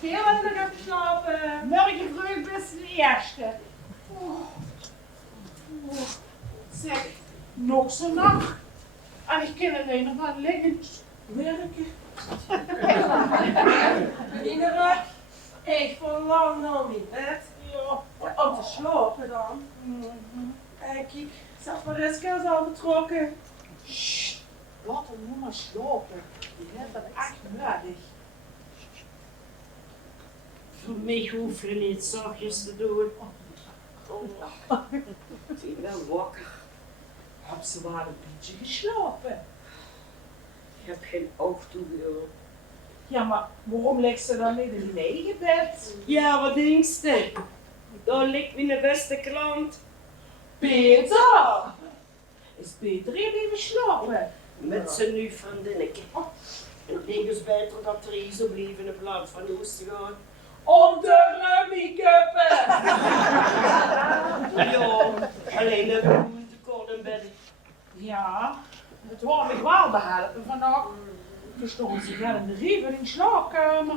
Veel heb ik geslapen. Morgen vroeg best de eerste. Zeg, nog zo'n nacht. En ik kan alleen nog maar liggen werken. Kinderen, ik verlang nog niet bed. Ja. Om te slapen dan. Kijk, Mariska is al vertrokken. Sst, laat hem nu maar slapen. Die heeft dat echt nodig. Voor mij hoef je niet zachtjes te doen. Ik ben wakker. Heb ze wel een beetje geslapen? Ik heb geen oog toegehouden. Ja, maar waarom ligt ze dan niet in hun eigen bed? Ja, wat denk je? Daar ligt mijn beste klant. Peter! Is Peter hier blijven slapen? Met zijn nu vriendinnetje. En ik denk dus beter dat er hier zo blijven in plaats van huis te gaan. Om de rummikuppen! Ja, alleen heb ik een tekort in bed. Ja, het wordt me wel behelpen vannacht. Toen stond ze wel in de rieven in de slaapkamer.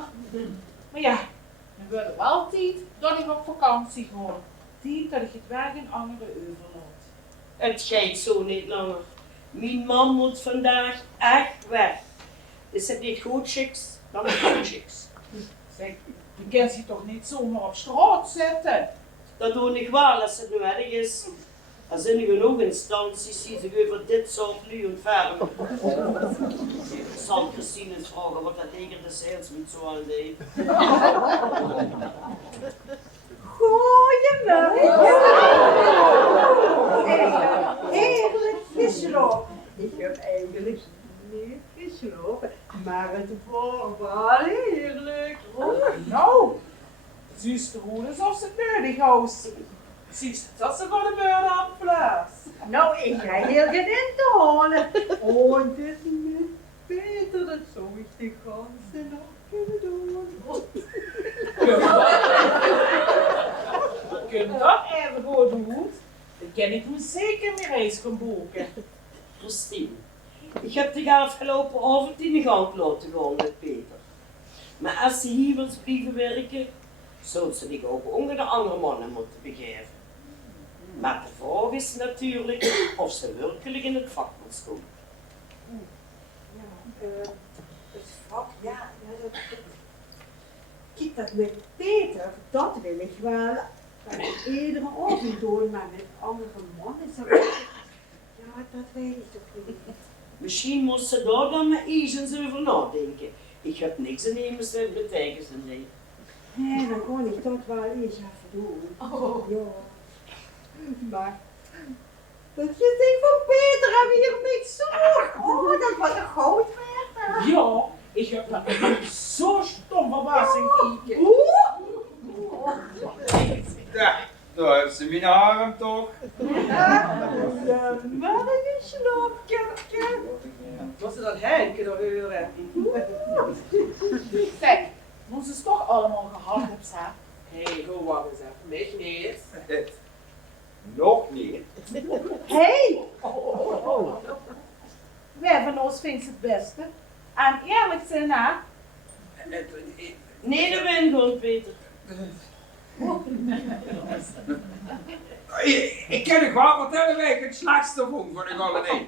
Maar ja, dan wordt het wel tijd dat ik op vakantie ga. Tijd dat ik het werk in anderen overlaat. Het gaat zo niet langer. Mijn man moet vandaag echt weg. Is het niet goed, chicks? Dan is het chicks. Zeg, je kan ze toch niet zomaar op straat zetten? Dat doe ik wel als het nu erg is. Er zijn genoeg instanties die zich over dit soort nu ontfermen. Ik zal Christine eens vragen wat dat tegen de sales niet zo al deed. Goedemorgen. Heerlijk geslapen. Ik heb eigenlijk niet geslapen, maar het was wel heerlijk. Nou, zuster hoe alsof ze het nodig houdt. Ziet dat ze van de beurt afblaast. Nou, ik ga heel geen in te halen. Oh, het is niet beter, dat zou ik de ganse nacht kunnen doen. Kun je dat even goed doen? Dan kan ik me zeker meer eens gaan boeken. Christine, ik heb de afgelopen avond in de gang laten gaan met Peter. Maar als ze hier wil blijven werken, zou ze zich ook onder de andere mannen moeten begeven. Maar de vraag is natuurlijk of ze werkelijk in het vak moet komen. Ja, het vak, ja, kijk dat met Peter, dat wil ik wel. Iedere avond doen, maar met andere mannen, ja, dat weet ik toch niet. Misschien moest ze daar dan maar eens over nadenken. Ik heb niks in hem gezet met tegen zijn nee. Nee, dan kon ik dat wel eens even doen. Oh. Ja. Maar dat gezicht van Peter hebben we hier niks zo. Oh, dat was een goud werd. Ja, ik heb dat zo stom verbazing gekeken. Ja, daar heeft ze mijn arm toch. Ja, maar een slaapkerkje. Was het dat Henke nog horen? Zeg, moeten ze toch allemaal gehad op zijn? Hé, go wacht eens even. Mich niet. Nog niet. Hey, Wij van ons vindt het beste. En eerlijk zijn, hè? Nee, dat ben ik gewoon, Peter. Ik kan nog wel vertellen waar ik het slechtste vond voor de holiday.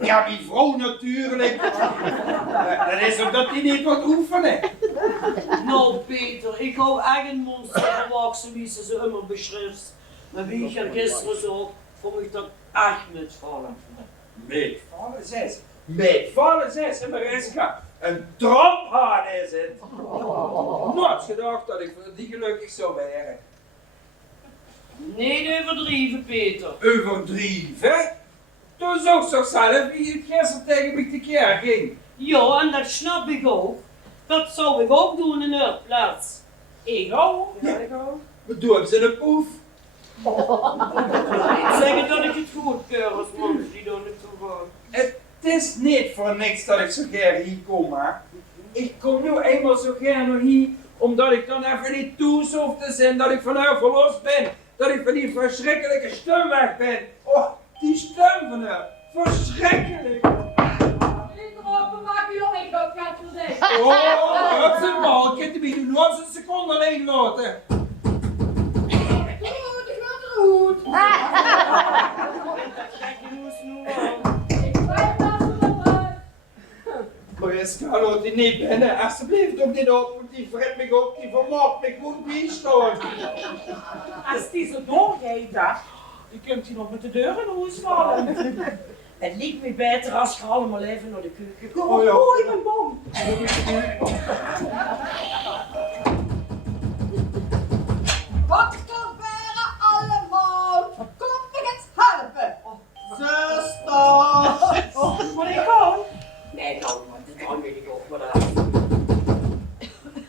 Ja, mijn vrouw natuurlijk. Dat is omdat die niet wat oefenen. Nou, Peter, ik hou echt een monster verwacht, zoals ze immer beschrijft. Maar wie ik gisteren zo, vond ik dat echt metvallen. Metvallen zes. Metvallen zes, hè Mariska. Een trophaan is het. Nooit gedacht dat ik voor die gelukkig zou werden. Nee, overdreven, Peter. Overdreven? Toen zag ze zelf wie het gisteren tegen me tekeer ging. Ja, en dat snap ik ook. Dat zou ik ook doen in haar plaats. Ik ook. Ja, ik ook. Wat doen ze in een poef? Ik zeg dat ik het goed niet voor niks dat ik zo graag hier kom, hè. Ik kom nu eenmaal zo graag nog hier, omdat ik dan even niet toe hoef te zijn, dat ik van haar verlost ben. Dat ik van die verschrikkelijke stem weg ben. Oh, die stem van haar. Verschrikkelijk. Niet erop, maak je jongen, ik ook gaat voor deze. Oh, dat is een bal. Ik heb die nog eens een seconde alleen laten. Goed, ik wil het goed. Ik weet dat ze nog uit. Mariska, laat die niet binnen. Alsjeblieft, doe dit op. Want die vreet me op. Die vermaakt me goed bijstaan. Als die zo doorgeeft, dan kunt hij nog met de deur in huis vallen. Het lijkt me beter als je allemaal even naar de keuken komt. Oh ja. Hoi, mijn boom. Wat gebeuren allemaal? Kom me eens helpen. Zuster. Oh, maar ik kan. Nee, dan weet ik ook maar dat.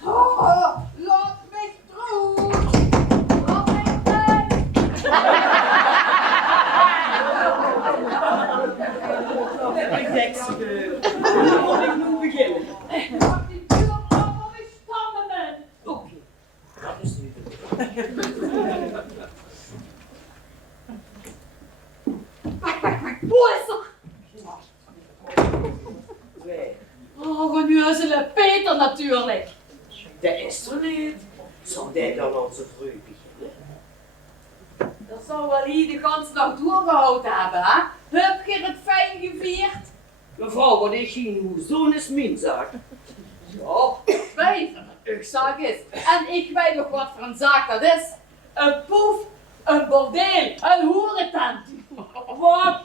Oh, laat me terug. Laat me Ik denk ze hoe moet ik nu beginnen? Maak die deur op waar ik standen ben. Oké, dat is nu. Hoe is er? Nee, Oh, genuzele Peter natuurlijk. dat is er niet. Zal hij dan onze vroeg beginnen? Dat zou wel hier de ganse dag doorgehouden hebben, hè? Heb je het fijn gevierd? Mevrouw, wat is hier nu? Zo'n is mijn zaak. Ja, Peter, ik zag het. En ik weet nog wat voor een zaak dat is. Een poef, een bordeel, een hoerentent. Wat?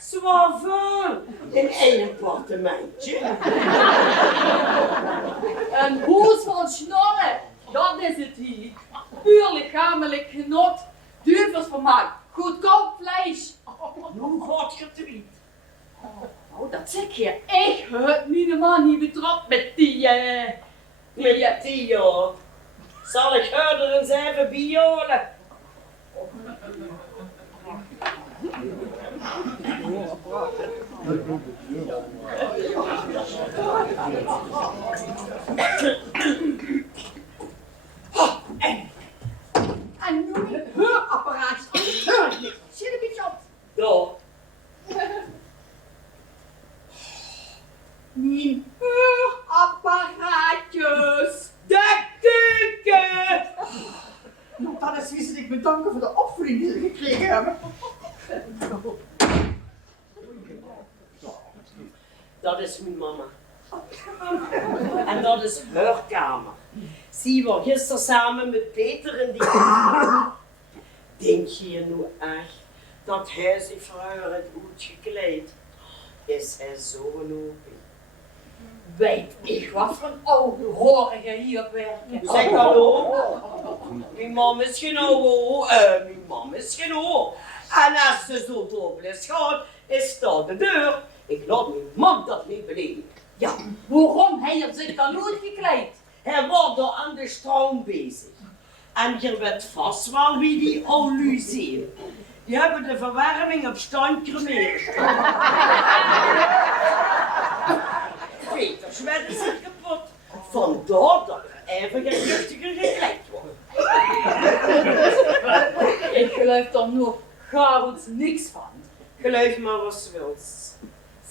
Zwavel! In één appartementje. Een hoes van snorren, dat is het hier. Puur lichamelijk genot, duivelsvermaak, goedkoop vlees. Hoe gaat je het niet? Oh, dat zeg je. Ik heb minimaal niet betrapt met die, Met 10 jaar. Zal ik harder eens even biolen? En nu het heurapparaat. Zit een beetje op. Ja. Mijn heurapparaatjes. De keuken! Nou, dan is wie ik bedanken voor de opvoeding die ze gekregen hebben. Dat is mijn mama. En dat is haar kamer. Zie we gisteren samen met Peter in die kamer. Denk je nu echt dat hij zich voor haar heeft uitgekleed? Is hij zo genoeg? Weet ik wat voor een oude horige hier werken. Zeg hallo. Mijn man is genoeg. Mijn man is genoeg. En als ze zo dubbel is gaat, is dat de deur. Ik laat mijn man dat niet beleven. Ja, waarom heeft zich dan nooit gekleed? Hij was daar aan de stroom bezig. En je weet vast wel wie die alu zien. Die hebben de verwarming op stand gemeerd. Peter zwette zich kapot. Vandaar dat er even gerichtiger gekleed wordt. Ik geloof er nog gauw niks van. Geloof maar wat ze wilt.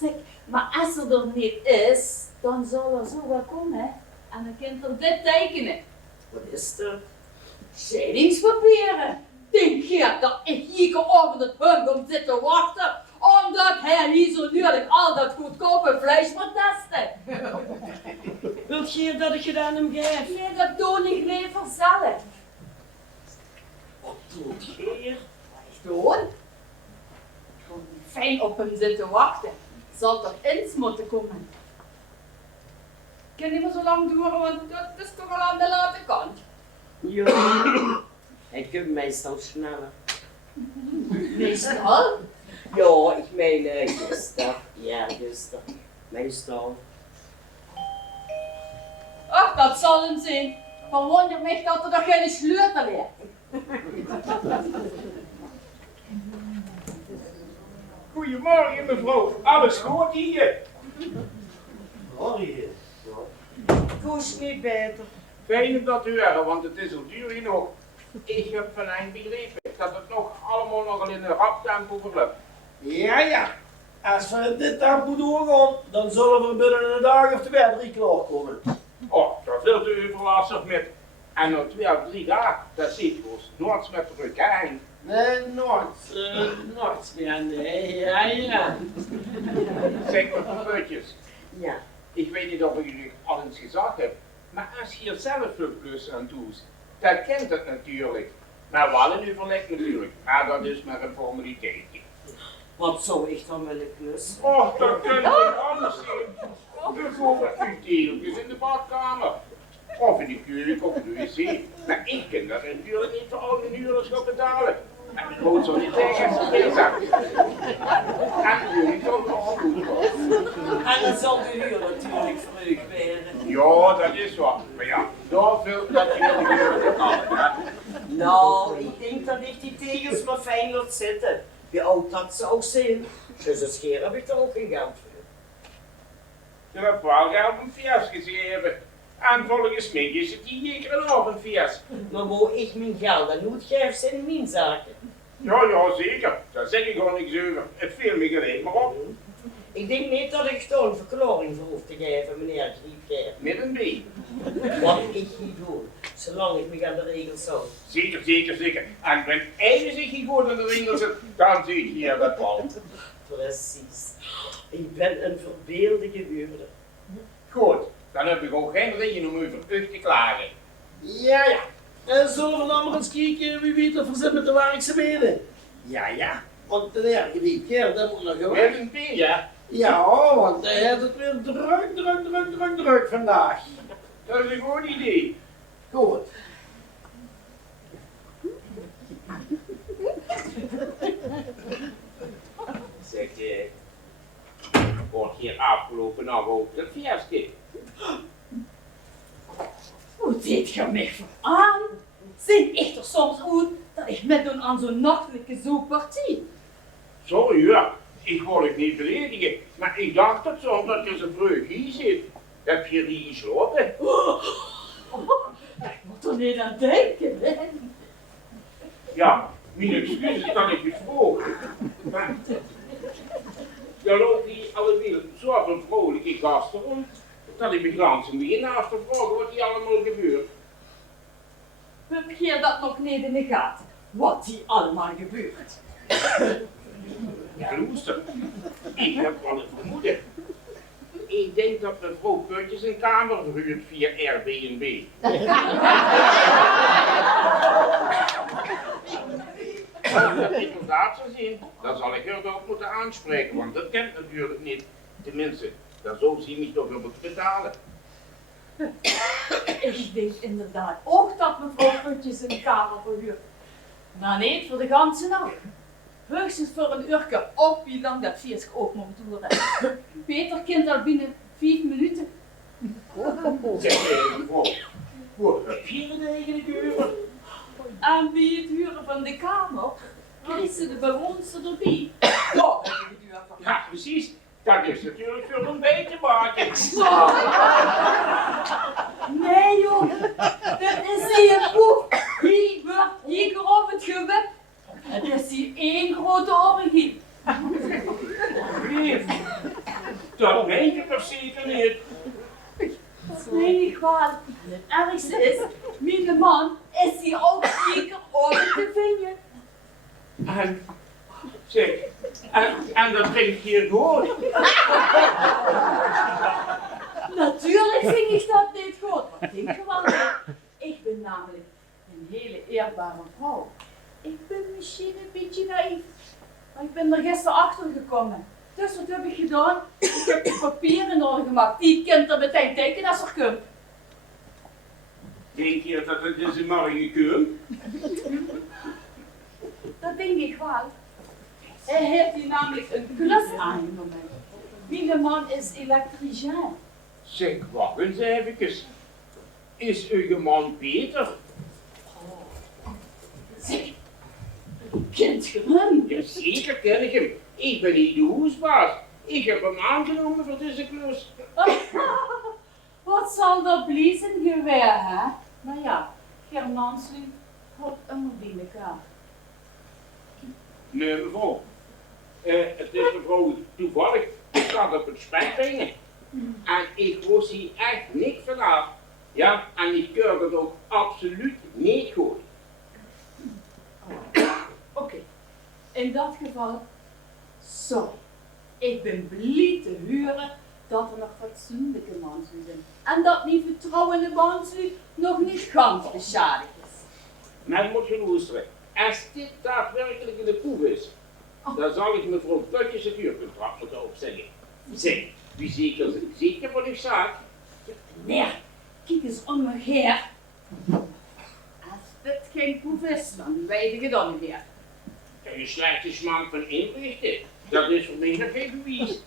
Zeg, maar als er niet is, dan zal er zo wel komen. Hè? En dan kunt er dit tekenen. Wat is er? Scheidingspapieren. Denk je dat ik hier over het punt om zitten wachten? Omdat hij hier zo natuurlijk al dat goedkope vlees moet testen. Wilt je dat ik het aan hem geef? Nee, dat doe ik liever zelf. Wat doet je? Doen? Gewoon fijn op hem zitten wachten. Zal er eens moeten komen. Ik kan niet meer zo lang duren, want dat is toch al aan de late kant. Ja, hij kunt meestal sneller. Meestal? Ja, ik meen gisteren. Ja, gisteren. Meestal. Ach, dat zal hem zijn. Verwonder mij dat er nog geen sleutel ligt. Goedemorgen mevrouw, alles goed hier? Marië. Koos niet beter. Fijn om dat te horen, want het is al duur genoeg. Ik heb van eind begrepen dat het nog allemaal nogal in een rap tempo verloopt. Ja. Als we dit tempo doorgaan, dan zullen we binnen een dag of 2, 3 klaarkomen. Oh, dat wilt u verlastig met. En na 2 of 3 dagen, dat ziet ons nooit met terug, hè? Nee, nooit meer, nee, ja. Zeg maar puntjes. Ja. Ik weet niet of ik jullie al eens gezegd heb, maar als je er zelf veel plus aan doet, dan kent het natuurlijk. Maar wel in overleg natuurlijk, maar dat is maar een formaliteitje. Wat zou ik dan willen klussen? Och, dat kan niet anders zien. Bijvoorbeeld uw in de badkamer. Of in de keuken of de wc. Maar ik kan dat natuurlijk niet voor al die uren gaan betalen. En ik moet zo niet tegen als geen zak. En jullie toch nog goed worden. En dan zal de huur natuurlijk verheugd werden. Ja, dat is wat. Maar ja, daar veel dat jullie uren betalen. Nou, ik denk dat ik die tegels maar fijn laat zitten. Wie oud dat zou zijn. Dus een scheer heb ik er ook geen geld voor. Je hebt wel geld een vers gegeven. En volgens mij is het hier keer een avondvers. Maar waar ik mijn geld aan moet geven zijn mijn zaken. Ja, zeker. Daar zeg ik gewoon niks over. Het viel me gelijk maar op. Ik denk niet dat ik daar een verklaring voor hoef te geven, meneer Griepgeer. Met een B. Wat ik niet doe, zolang ik me aan de regels houd. Zeker. En wenn hij zich hier goed aan de ringel zit, dan zie ik hier dat al. Precies. Ik ben een verbeeldige huurder. Goed, dan heb ik ook geen reden om over u te klagen. Ja. En zullen we dan maar eens kijken wie weet of er zit met de werkzaamheden? Ja. Want de heer Griepkeer, dat moet nog gewoon. Met een B, ja? Ja, want hij heeft het weer druk vandaag. Dat is een goed idee. Goed. Zeg, wordt hier afgelopen nog ook het versje. Hoe deed je mij aan? Zie ik er soms uit dat ik meedoen aan zo'n nachtelijke zoekpartie? Sorry hoor, ik wil het niet beledigen, maar ik dacht het zo omdat je zo vroeg hier zit. Heb je niet geslapen? Ik moet er niet aan denken, hè? Ja, mijn excuses dat ik het vroeg. Maar dan loopt hier alweer zoveel vrolijke gasten rond, dat ik me glanzen begin naast te vragen wat hier allemaal gebeurt. Heb je dat nog niet in de gaten? Wat hier allemaal gebeurt? Kloester, ik heb wel een vermoeden. Ik denk dat mevrouw Puntjes een kamer verhuurt via Airbnb. Als dat inderdaad zou zijn, dan zal ik er ook moeten aanspreken, want dat kent natuurlijk niet. Tenminste, dan zou ze mij toch wel moeten betalen. Ik denk inderdaad ook dat mevrouw Putjes een kamer verhuurt. Maar niet voor de ganse nacht. Hoogstens voor een uurtje, of wie lang dat feestje ook moet duren. Peter kent al binnen 5 minuten. Zeg mevrouw, wat heb je het eigenlijk over? En bij het huren van de kamer, krijgt ze de bewoonster erbij. Ja, Ja, precies. Dat is natuurlijk voor een beetje maken. nee joh, dat is hier boef. Hier wordt hier op het gewip. Het is hier één grote orgie. Lief, dat meen je toch zeker niet? Dat is niet kwaad. Het ergste is, mijn man is hier ook zeker ooit te vinden. En, zeg, en dat drink je hier gewoon. Natuurlijk vind ik dat niet goed. Wat denk je wel niet? Ik ben namelijk een hele eerbare vrouw. Ik ben misschien een beetje naïef, maar ik ben er gisteren achter gekomen. Dus wat heb ik gedaan? Ik heb de papieren in orde gemaakt. Die kind er meteen denken als er komt. Denk je dat het is een morgen komt? Dat denk ik wel. Hij heeft hier namelijk een klus aangenomen. Mijn man is elektricien. Zeg, wacht eens even. Is uw man Peter? Zeg, kent je hem? Jazeker ken ik hem. Ik ben niet de hoesbaas. Ik heb hem aangenomen voor deze klus. Wat zal dat bliezen geweest, hè? Maar ja, Germanslu houdt immer bij elkaar. Nee, mevrouw. Het is mevrouw toevallig. Ik zat op het spijtbenen. En ik was hier echt niet vanaf. Ja, en ik keur het ook absoluut niet goed. Oké, in dat geval, sorry. Ik ben blij te horen dat er nog fatsoenlijke mensen zijn. En dat die vertrouwende mensen nog niet gans beschadigd is. Maar moet je luisteren. Als dit daadwerkelijk in de proef is, dan zal ik mevrouw Putjes het huurcontract moeten opzeggen. Zeg, wie ziet je wat ik zeg? Nee, kijk eens om me heen. Als dit geen proef is, dan weet ik het dan niet meer. Een slechte smaak van inrichten, dat is voor mij nog geen bewijs.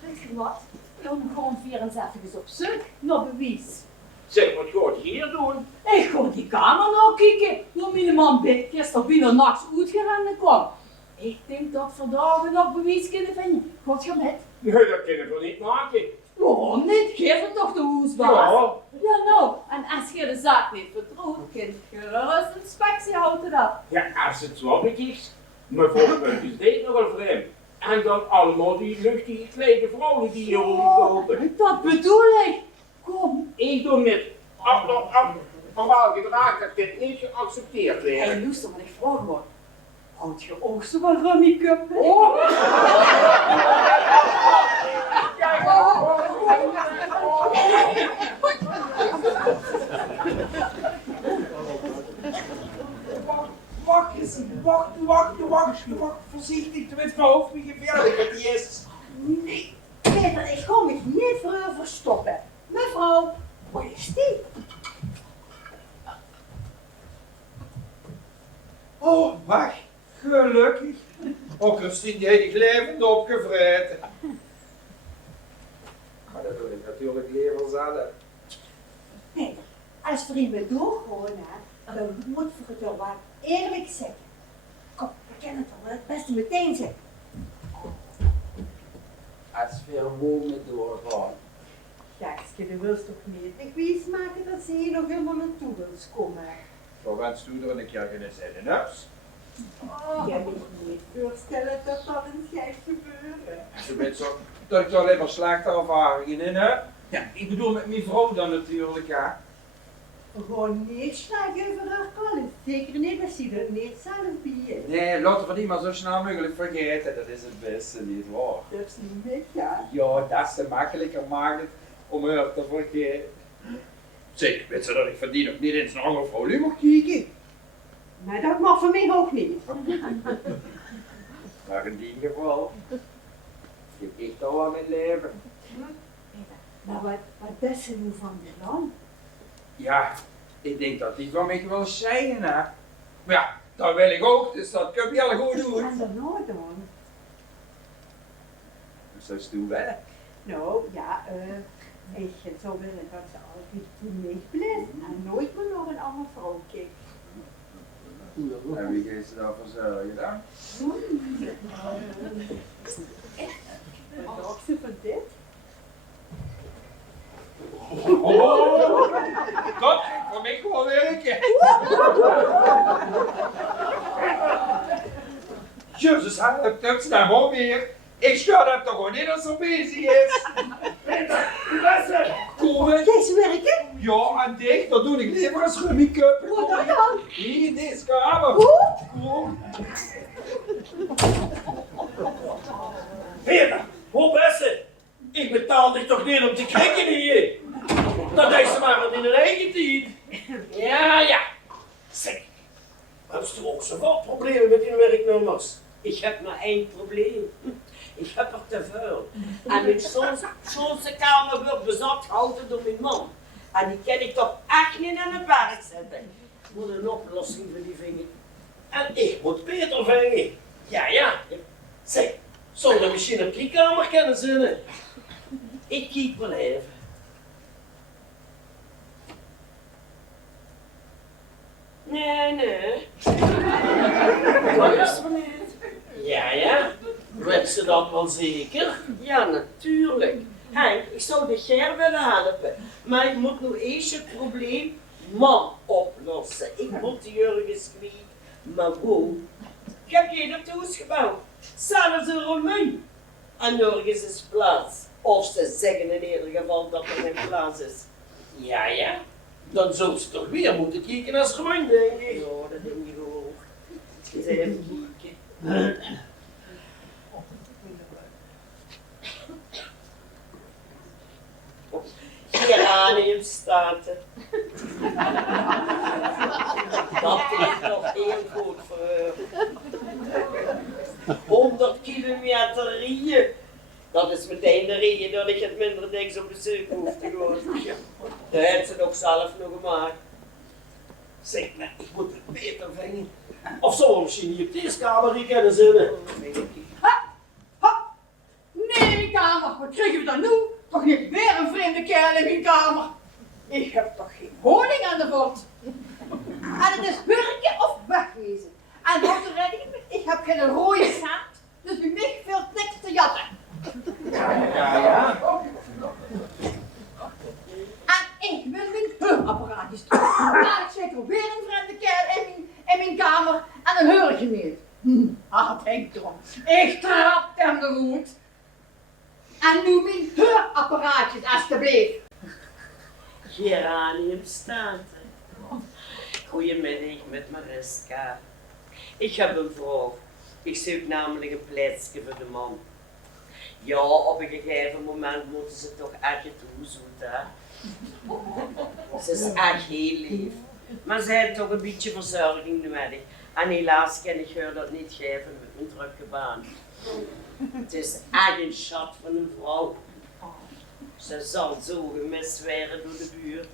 Weet je wat? Dan gewoon weer eens even op zoek naar bewijs. Zeg, wat gaat je hier doen? Ik ga die kamer nog kijken. Hoe mijn man gisteren binnen nachts uitgerend kwam. Ik denk dat vandaag nog bewijs kunnen vinden. Gaat je met? Nee, dat kunnen we niet maken. Waarom niet? Geef het toch de hoesbaas. Ja. Ja, nou. En als je de zaak niet vertrouwt, kun je gerust inspectie houden dat. Ja, als het zwabbig is, mevrouw Putjes deed nogal vreemd. En dan allemaal die luchtige kleine vrouwen die hier rondlopen. Dat bedoel ik. Kom. Ik doe met normaal gedrag dat dit niet geaccepteerd Hé, wordt. luister, wat ik vraag maar. Houd je ook zo wat rummikup? Oh! Wacht eens, wacht. Voorzichtig, de met mijn hoofd niet gefährlich, dat die is. Nee, Peter, ik ga me niet voor u verstoppen. Mevrouw, waar is die? Oh, wacht, gelukkig. Oh, Christine, die heeft levend opgevreten. Maar dat wil ik natuurlijk liever zelf. Peter, als vrienden doorgaan, dan moet je het wel wat eerlijk zeggen. Kom, we kennen het al, het beste meteen zeggen. Als we gewoon doorgaan. Gekske, dat wil toch niet? Ik wijs maken dat ze hier nog helemaal naartoe wil komen. Voor wenst u er een keer geen zin in hebt? Ik kan me niet voorstellen dat dat eens gaat gebeuren. Ze weet zo dat ik er alleen maar slechte ervaringen in heb. Ja, ik bedoel met mijn vrouw dan natuurlijk, ja. Gewoon niet slecht over haar kallen. Zeker niet als ze er niet zelf bij is. Nee, laten we die maar zo snel mogelijk vergeten. Dat is het beste, niet waar? Dat is niet, ja. Ja, dat is te makkelijker maken om haar te vergeten. Zeg, weet ze dat ik verdien ook niet eens naar een andere vrouw mag kijken? Maar dat mag voor mij ook niet. Maar in die geval, je kijkt al aan mijn leven. Maar wat is er nu van de land? Ja, ik denk dat die van mij wel zeggen, hè. Maar ja, dat wil ik ook, dus dat kun je heel goed doen. En daarna dan? Dus dat is toen wel. Nou, ja, ik zou willen dat ze altijd toen meegblijft en nooit meer naar een andere vrouw kijkt. En wie gaat ze daarvoor zorgen dan? Wat dacht ze van dit? Oh, dat voor mij gewoon werken. Jezus, dat is nou wel weer. Ik stel dat toch gewoon niet als ze bezig is. Kom eens. Deze werken? Ja, en dicht, dat doe ik liever als rummikup. Wat dan? Hier in deze kamer. Kom. Peter, hoe best het? Ik betaal dich toch niet om te kijken hier? Dat deed ze maar in hun eigen tijd. Ja. Zeg, heb je ook zoveel problemen met die werknummers? Ik heb maar één probleem. Ik heb er te veel. En mijn zoonse kamer wordt bezat gehouden door mijn man. En die kan ik toch echt niet aan het werk zetten. Ik moet een oplossing voor die vinger. En ik moet Peter vangen. Ja. Zeg, zou je misschien een kiekamer kunnen zinnen? Ik kijk wel even. Nee. Dat is er niet. Ja. We Bent ze dat wel zeker? Ja, natuurlijk. Henk, ik zou de Ger willen helpen. Maar ik moet nu eerst het probleem man oplossen. Ik moet de Jurgens kwijt. Maar hoe? Ik heb geen huis gebouwd. Zelfs een Romein. En nergens is plaats. Of ze zeggen in ieder geval dat er geen plaats is. Ja. Dan zult ze toch weer moeten kijken naar schoon, denk ik. Ja, dat heb ik gehoord. Eens even kijken. Geraniumstaten. Dat is nog heel goed voor haar. 100 kilometer rijden. Dat is meteen de reden dat ik het minder niks op bezoek hoef te gaan. Dat heeft ze ook zelf nog gemaakt. Zeg, maar ik moet het beter vinden. Of zou we misschien hier op deze kamer kunnen zitten? Nee, mijn kamer. Wat krijgen we dan nu? Toch niet weer een vreemde kerel in mijn kamer? Ik heb toch geen honing aan de bord? En het is werken of wegwezen. En wat te redden, ik heb geen rode zaad, dus bij mij valt niks te jatten. Ja. En ik wil mijn heurapparaatjes terug. Maar ik zit er weer een vreemde kerel in mijn kamer en dan hoor ik je niet. Denk erom. Ik trap hem de voet. En nu mijn heurapparaatjes, alstublieft. Geraniumstaten. Goedemiddag met Mariska. Ik heb een vraag. Ik zoek namelijk een plaatsje voor de man. Ja, op een gegeven moment moeten ze toch echt het huis uit, hè. Ze is echt heel lief. Maar ze heeft toch een beetje verzorging nodig. En helaas kan ik haar dat niet geven met mijn drukke baan. Het is echt een schat van een vrouw. Ze zal zo gemist worden door de buurt.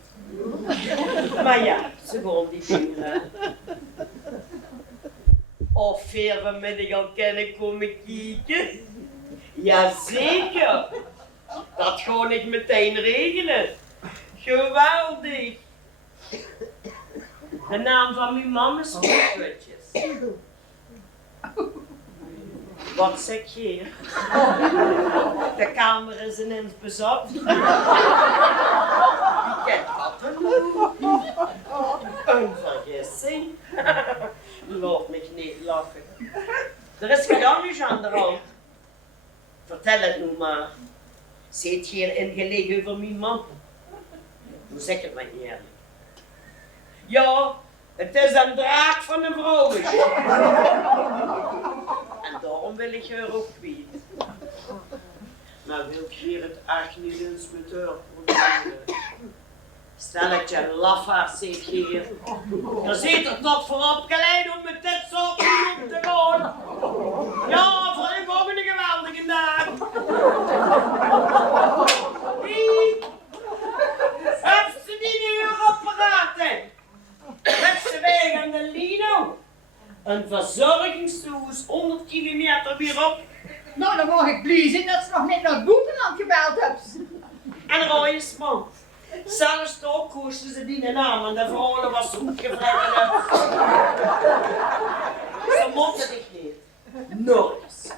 Maar ja, ze gewoon die dingen. Of veel vanmiddag al kunnen komen kijken. Jazeker. Dat ga ik meteen regelen. Geweldig. De naam van mijn man is Koekwitjes. Wat zeg je hier? De kamer is ineens bezat. Wie kent dat dan? Een vergissing. Laat me niet lachen. Er is geen anders aan de hand. Vertel het nu maar. Zit je hier ingelegen over mijn man? Hoe zeg het maar niet eerlijk? Ja, het is een draak van een vrouw. En daarom wil ik haar ook kwijt. Maar wil ik hier het echt niet eens met haar proberen? Stel ik je lafaard zit hier. Dan zit er toch voor opgeleid om met dit soort om te gaan. Ja, voor u ook een geweldige dag. Wie? Heb ze die huurapparaten? Met ze weg aan de Lino. Een verzorgingshuis 100 kilometer weer op. Nou, dan mag ik blij zijn dat ze nog net naar het buitenland gebeld hebben. En Royesman. Zelfs toch koesten ze die naam en de vrouwen was goed gevraagd. Ze mochten dich niet. Nooit.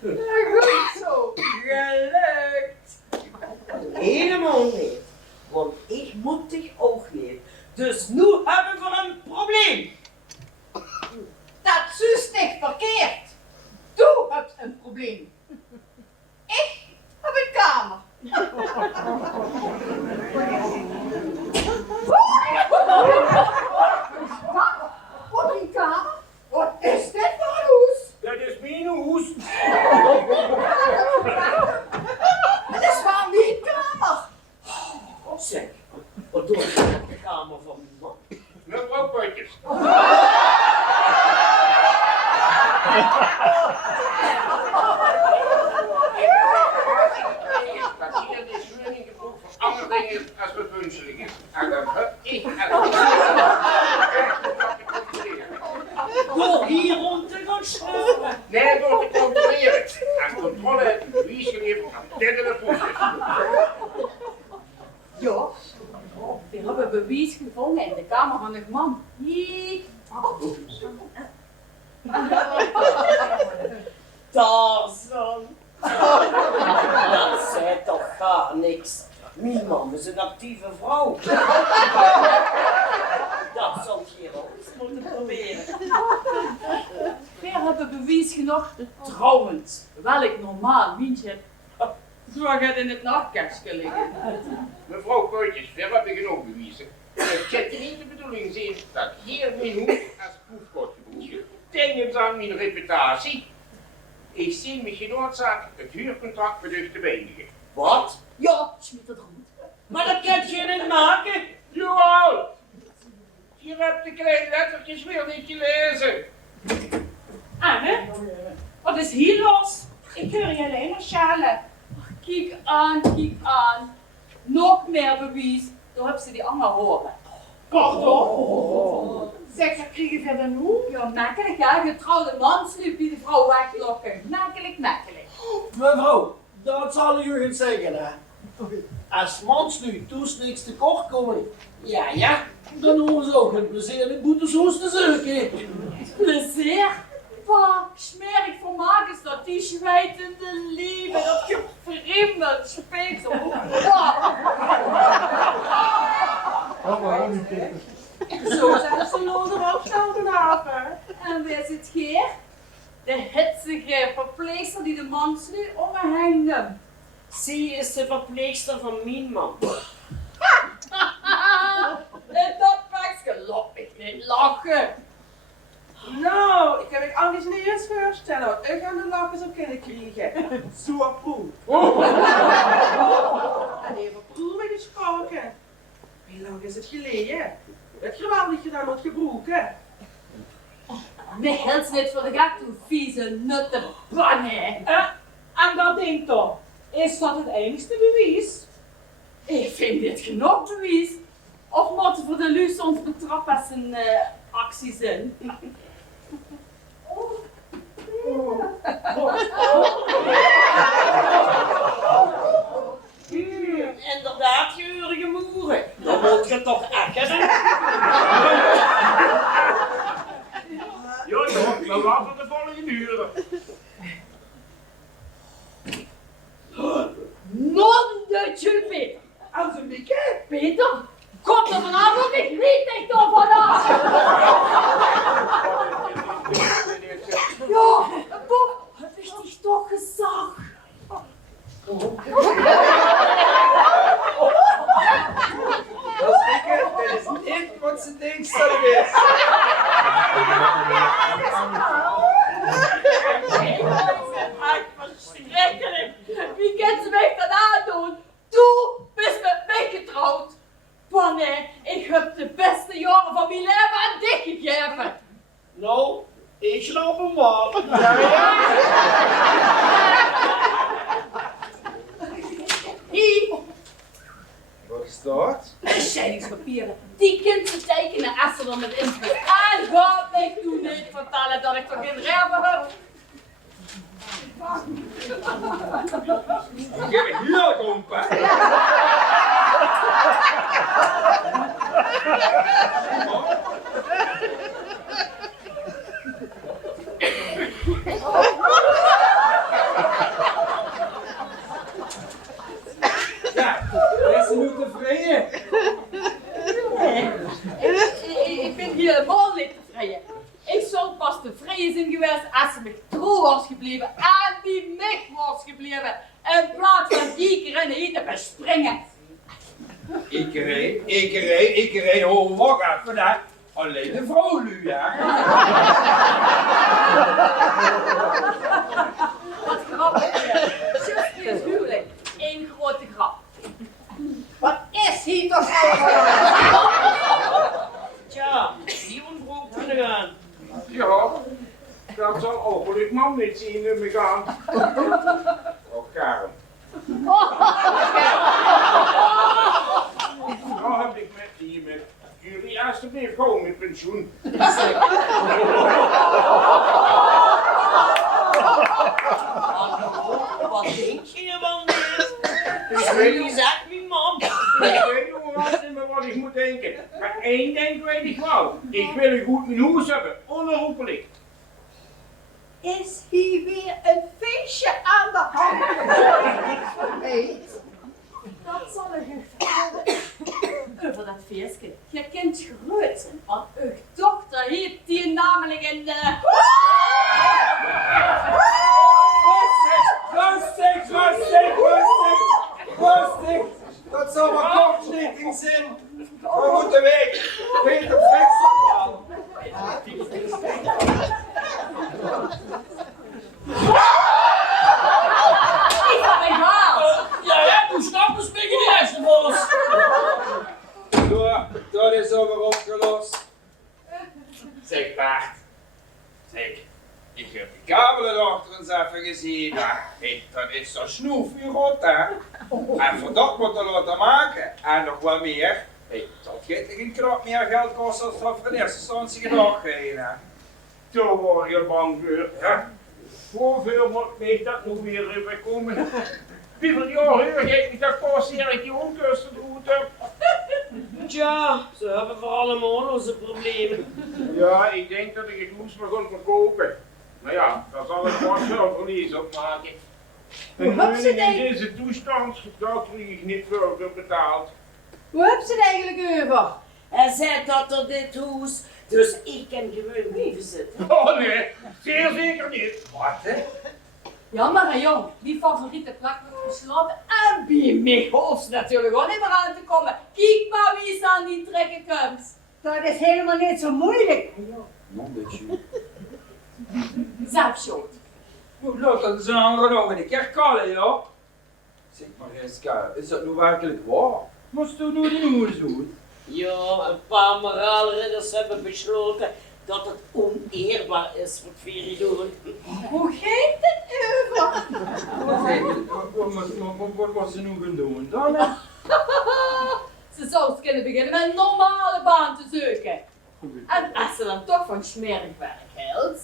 Goed zo. Gelukt. Helemaal niet. Want ik moet dich ook niet. Dus nu hebben we een probleem. Dat is niet verkeerd. Du hebt een probleem. Ik heb een kamer. Wat een kamer? Wat is dit voor een huis? Dat is mijn huis. Het is van mijn kamer. Zeg, wat doe je op de kamer van mijn man? Mevrouw Potjes. Dat hier de scheuring geboekt voor andere dingen als we wenselijk is. En dan heb ik het Door hier rond te gaan scheuren. Nee, door te controleren. En controle heeft een bewijs geleverd aan derde voetjes. Ja, we hebben bewijs gevonden in de kamer van de man. Hier. Daar zo. niks. Mijn man is een actieve vrouw. Dat zal je ook eens moeten proberen. We hebben bewijs genoeg. Trouwens, welk normaal mensje heb. Zo gaat in het nachtkastje liggen. Mevrouw Kootjes, we hebben genoeg bewijzen. Het kan niet de bedoeling zijn dat hier mijn hoed als proef wordt gebruikt. Tegen aan mijn reputatie. Ik zie me genoodzaakt het huurcontract met u te beëindigen. Wat? Ja, schmidt het goed. Maar dat kan je niet maken. Jawel! Je hebt de kleine lettertjes weer niet gelezen. Anne, wat is hier los? Ik hoor je alleen maar schalen. Kijk aan, kijk aan. Nog meer bewijs. Dan heb ze die ander horen. Pardon? Zeg, wat krijg je verder nu? Ja, makkelijk ja. Getrouwde man sliep die de vrouw weglokken. Makkelijk, makkelijk. Mevrouw, dat zal u gaan zeggen, hè. Als mans nu toesniks tekort komen, ja, dan hoeven ze ook geen plezier in boetesoes te zoeken. Plezier? Wat smerig vermaak is dat, die schwijtende liefde, dat gevriemeld speeksel. Zo zijn ze nodig opstelden haven. En wie is het hier? De hitsige verpleegster die de man nu om me heen neemt. Zij is de verpleegster van mijn man. En dat pakje loopt ik niet lachen. Nou, ik heb me anders niet eens voorstellen wat u aan de lakkers op kunnen krijgen. Zo poe. En even proeven gesproken. Hoe lang is het geleden? Het geweldig gedaan wordt gebroken. Mij hield niet voor de gek toe, vieze nutte banne. En dat ding toch? Is dat het enigste bewijs? Ik vind dit genoeg bewijs. Of moeten voor de luus ons betrappen als een actie zijn? Inderdaad, geurige moeren. Dan moet je toch erkennen. Ja, dan laten we de volgende uren. Non-de Peter. Als een weekend. Peter, kom er vanavond, ik weet niet of vandaag. Ja, Bob, heb ik dich toch gezegd? Dat is zeker, dit is niet wat ze denkt dat het is. Verschrikkelijk. Wie kan ze mij dat aandoen? Du bist met mij getrouwd. Wanneer, ik heb de beste jaren van mijn leven aan dich gegeven. Nou, ik geloof hem wel. Hier, Wat is dat? de scheidingspapieren. Die kunt ze tekenen als ze er met invloed. En ga mij toen niet vertellen dat ik toch geen rhebben heb. Ik heb hier kompa. Ja, is ze nu tevreden? Ik ben hier helemaal niet tevreden. Ik zou pas tevreden zijn geweest als ze me trouw was gebleven en die mij was gebleven. In plaats van die keer in de eten bespringen. Ik reed, hoor, wacht even daar. Alleen de vrouw nu, ja. Wat grappig weer. Just dit huwelijk. Eén grote grap. Wat is hier toch allemaal? Tja, die onbroek kunnen gaan. Ja, dat zal hopelijk man niet zien in me gaan. Oh, Karen. Nou heb ik met jullie alsjeblieft gewoon met pensioen. Wat denk je ervan, dit? Dus jullie zegt mijn man. Ik weet nog niet meer wat ik moet denken. Maar één ding weet ik wel. Ik wil een goed mijn hoes hebben, onherroepelijk. Is hier weer een feestje aan de hand? wat zal ik u vertellen over dat feestje? Je kunt gerust zijn, want uw dochter heeft die namelijk in de... Rustig! Dat zal maar kortsluiting zijn. We moeten weg. Peter Fixer halen. Ik ga mij gaan! Ja, toen snappen ze me niet eens, Bos. Zo, dat is alweer opgelost. Zeg Bart. Zeg, ik heb die kabelen achter ons even gezien. Ja, dat is zo snoef wie rot, hè. En voor dat moeten we laten maken. En nog wat meer. Dat gaat geen krap meer geld kosten als dat voor de eerste instantie gedacht heen, hè. Toen word je bang voor. Ja? Hoeveel moet mij dat nog weer bekomen? Hoeveel jaar heb ik dat passeer ik die onkusten goed heb? Tja, ze hebben voor allemaal onze problemen. Ja, ik denk dat ik het moest begon verkopen. Maar ja, daar zal ik vast wel verlies op maken. Hoe heb ze het in deze toestand, daar krijg ik niet veel betaald. Hoe heb ze het eigenlijk over? Hij zei dat er dit huis, dus ik kan gewoon blijven zitten. Oh nee, zeer zeker niet. Wat, hè? Ja, maar hè, jong, die favoriete plek wordt geslapen en bij mij hoeft ze natuurlijk ook niet meer aan te komen. Kijk maar wie ze aan die trekken komt. Dat is helemaal niet zo moeilijk. Zelf schuld. Hoe loopt dat zo'n andere nog in de kerk kallen, ja? Zeg maar eens, is dat nu werkelijk waar? Moest u nu die moes doen? Ja, een paar moraalridders hebben besloten dat het oneerbaar is wat Viridor. Hoe gaat het over? Wat was ze nu gaan doen dan? Hè? Ze zou eens kunnen beginnen met een normale baan te zoeken. En als ze dan toch van smerig werk hield,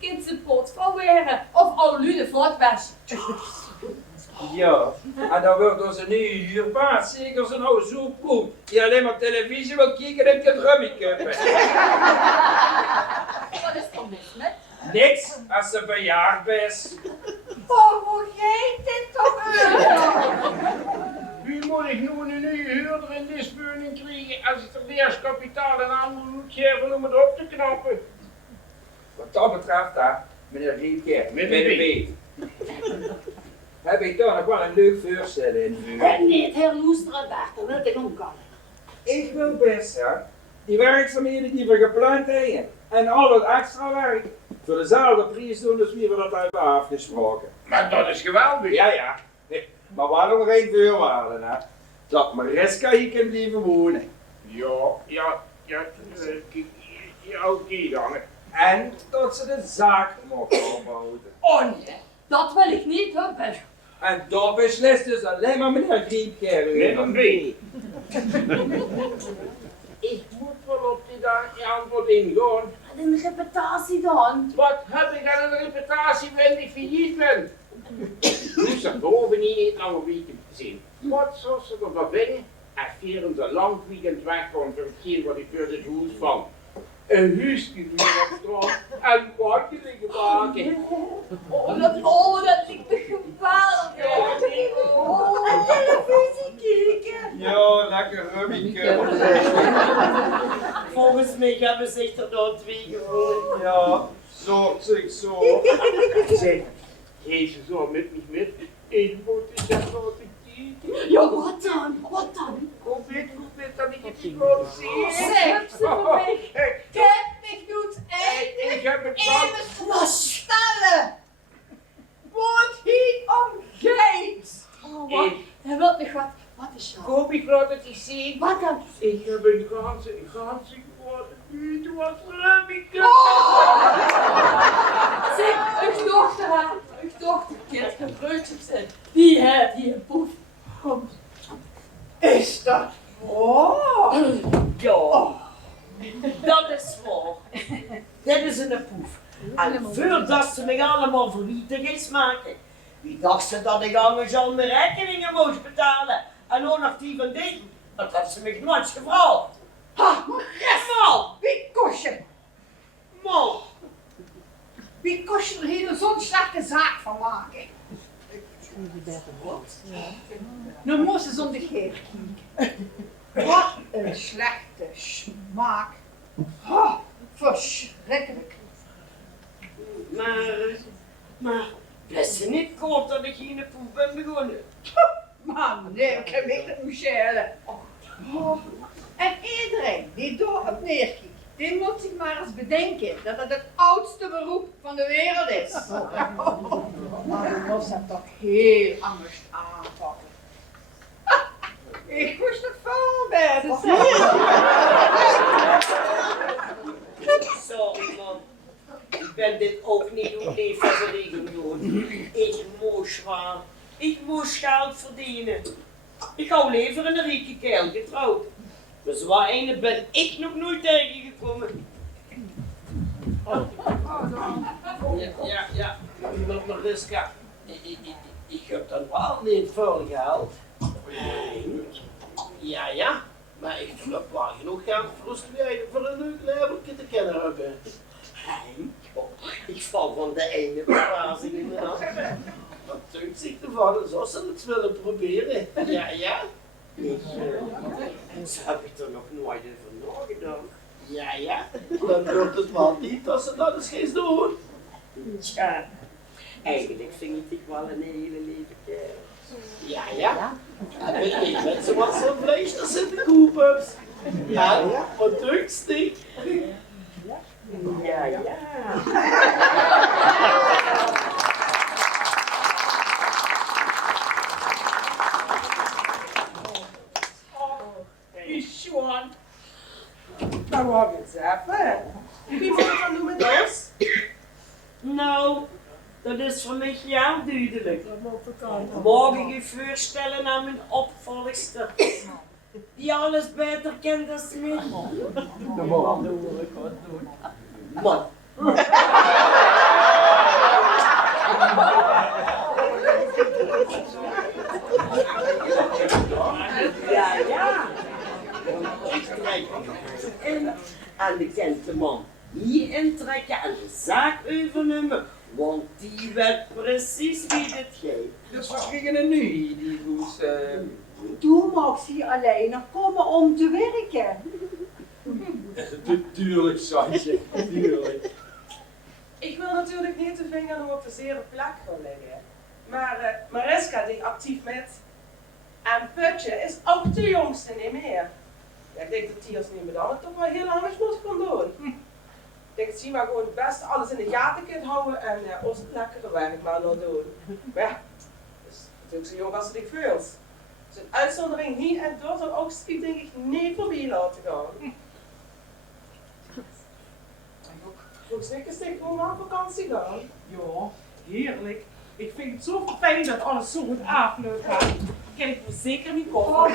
kind ze potvrouw weren of oude vatwasje. Ja, en dan wordt onze nieuwe huurbaas zeker zo'n oude zoekpoep die alleen maar televisie wil kijken en kan rummy kuppen. Wat is er mis met? Niks als ze bejaard is. Oh, hoe gaat dit toch over? Wie moet ik nu een nieuwe huurder in deze woning krijgen als het er eerst kapitaal en aan moet geven om het op te knappen? Wat dat betreft, hè, meneer Rietkeer, Met met een een beet. Heb ik daar nog wel een leuk voorstel in. En niet heel loesteren weg, dat wil ik omgaan. Ik wil best, ja, die werkzaamheden die we gepland hebben en al het extra werk voor dezelfde prijs doen als wie we dat hebben afgesproken. Maar dat is geweldig. Ja. Nee, maar wel nog één voorwaarde, hè. Dat Mariska hier kan blijven wonen. Ja, oké dan. En dat ze de zaak mogen ophouden. Oh nee, dat wil ik niet hebben. En dat beslist dus alleen maar meneer Griepker. Met een B. Ik moet wel op die antwoord ingaan. Wat een reputatie dan? Wat heb ik aan een reputatie wanneer ik failliet ben? Dus er boven niet langer weekend gezien. Wat zou ze ervan vinden als hier een lang weekend wegkomt voor hetgeen wat ik voor dit huis van. Een huisje hier op straat en wandelingen maken. Dat lijkt me geweldig. En televisie kijken. Ja, lekker rummike. Volgens mij hebben zich er nou 2 gewonnen. Ja, zo. Zeg, geef ze zo met me met. Ik moet het echt laten kijken. Ja, wat dan? Wat dan? Kom dit dat ik het niet wil zien. Zeg ze voor mij. Kijk, ik doe het Ik heb het even stellen. Wat hier omgeet. Oh, wat? Hij wil nog wat. Wat is dat? Koop ik laat het eens zien. Wat dan? Ik heb een ganse geworden. Het was rummike. Zeg, uw dochter haar. Uw dochter kent geen broodjes in. Die heeft hier een poef. Komt. Is dat? Oh. Ja, dat is waar. Dit is een poef. En voordat ze mij allemaal verwietig is maken, wie dacht ze dat ik anders al mijn rekeningen moest betalen? En ook nog die van dit, dat had ze me nooit gevraagd. Ha, Reffel! Wie kost je? Man, Wie kost je er hier zo'n slechte zaak van maken? Nu moesten ze om de geest kijken. Wat een slechte smaak. Oh, verschrikkelijk. Maar, best ze niet kort dat ik hier in de proef ben begonnen. Man, nee, ik heb niet het schelen. Oh. En iedereen die door op neerkijkt, die moet zich maar eens bedenken dat het oudste beroep van de wereld is. Maar u moest dat toch heel anders aanpakken. Ik moest er vol bij de Sorry man, ik ben dit ook niet op deze verdediging doen. Ik moest geld verdienen. Ik hou liever in een rieke kerel getrouwd. Maar zo'n ene ben ik nog nooit tegengekomen. Ja, Mariska, ik heb dat wel niet veel geld. Ja, maar ik heb wel genoeg geld voor een leuk leveltje te kennen hebben. Ik val van de ene verbazing in de andere. Wat dunkt zich ervan, zo ze het willen proberen. Ja. Zo heb ik er nog nooit over nagedacht. Ja, dan wordt het wel niet als ze dat eens geen doen. Tja, eigenlijk vind ik het wel een hele lieve kerel. Ja. Ik ben zo wat zo'n vlees, dat zit de koepups. Ja, wat dunkt die? Ja. Sjoen. Nou, wacht eens even. Wie moet het dan doen met ons? Nou, dat is voor mij heel duidelijk. Mag ik u voorstellen aan mijn opvolgster, die alles beter kent dan mij? Man. Ja. Ik trek in aan de kente man. Hier intrekken en de zaak overnemen, want die weet precies wie dit geeft. Dus wat kregen er nu, die goes? Toen mag ze hier alleen nog komen om te werken. Tuurlijk, Santje, tuurlijk. Ik wil natuurlijk niet de vinger op de zere plek gaan leggen. Maar Mariska die actief met. En Putje is ook de jongste niet meer. Ja, ik denk dat die als niet meer dan het toch wel heel anders moet gaan doen. Ik denk dat ze maar gewoon het beste alles in de gaten kunt houden en ons het lekkere werk maar nog doen. Maar ja, dus natuurlijk zo jong als ik voelt. Dus een uitzondering hier en door zal ook Spiek denk ik niet voorbij laten gaan. Volgens mij is dit gewoon aan vakantie gaan. Ja, heerlijk. Ik vind het zo fijn dat alles zo goed afloopt. Kan ik me zeker niet kopen.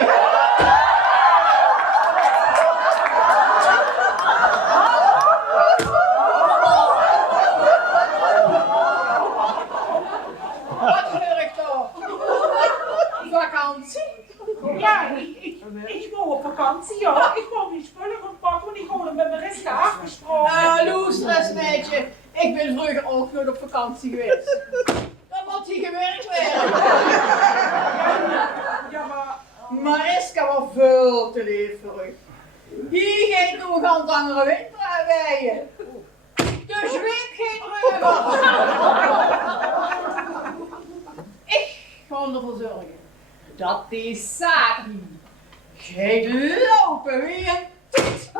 Wat hoor ik toch? Vakantie? Ja, ik wou op vakantie, ja. Ik wou die spullen gaan pakken, want ik had het met Mariska afgesproken. Luister eens meisje, ik ben vroeger ook nooit op vakantie geweest. Dan moet hij gewerkt worden. Ja, maar... Mariska was veel te lief voor u. Die gaat nog een andere winter bij je. Dus weep geen reugen. Ik ga ervoor zorgen dat die zaak niet gaat lopen wie een toet.